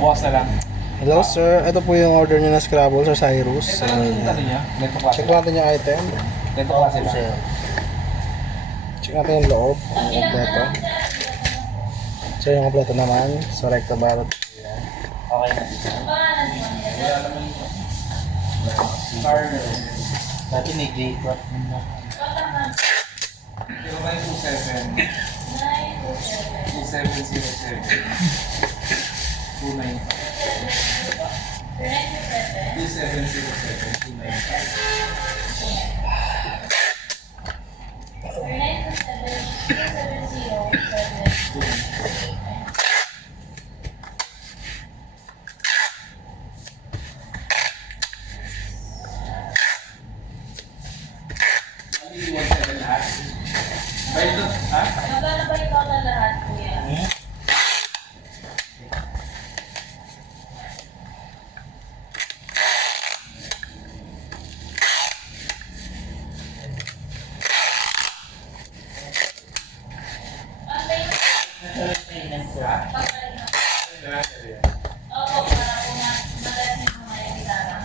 Bukas na lang. Hello sir, ito po yung order niyo na Scrabble sa Cyrus. Ito lang yung ano niya. Neto klase Check lang. natin yung item. Neto klase lang. Check natin yung loob. Ang kompleto. So yung kompleto naman. So recto barot. Okay na. Wala naman yung Carner. Dati may J-Crop na. 0927 2707 297 lahat. Bayad doon, ha? Magkano ba ikaw na lahat, kuya? Oo, para po malasin mo nga yung gitara.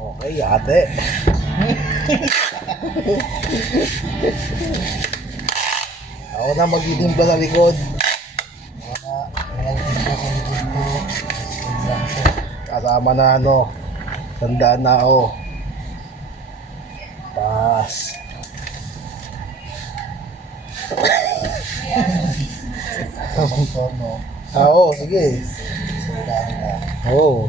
Okay, ate. Ako na magtitimpla sa likod. Kasama na ano. Tandaan na ako. Taas. Oo, sige. Oo.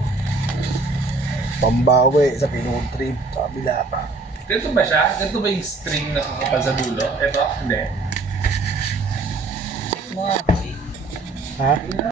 Pambawi sa Pinoy trip sa kabila pa. Ganito ba siya? Ganito ba yung string na kakapal sa dulo? Ito? Hindi. Ha?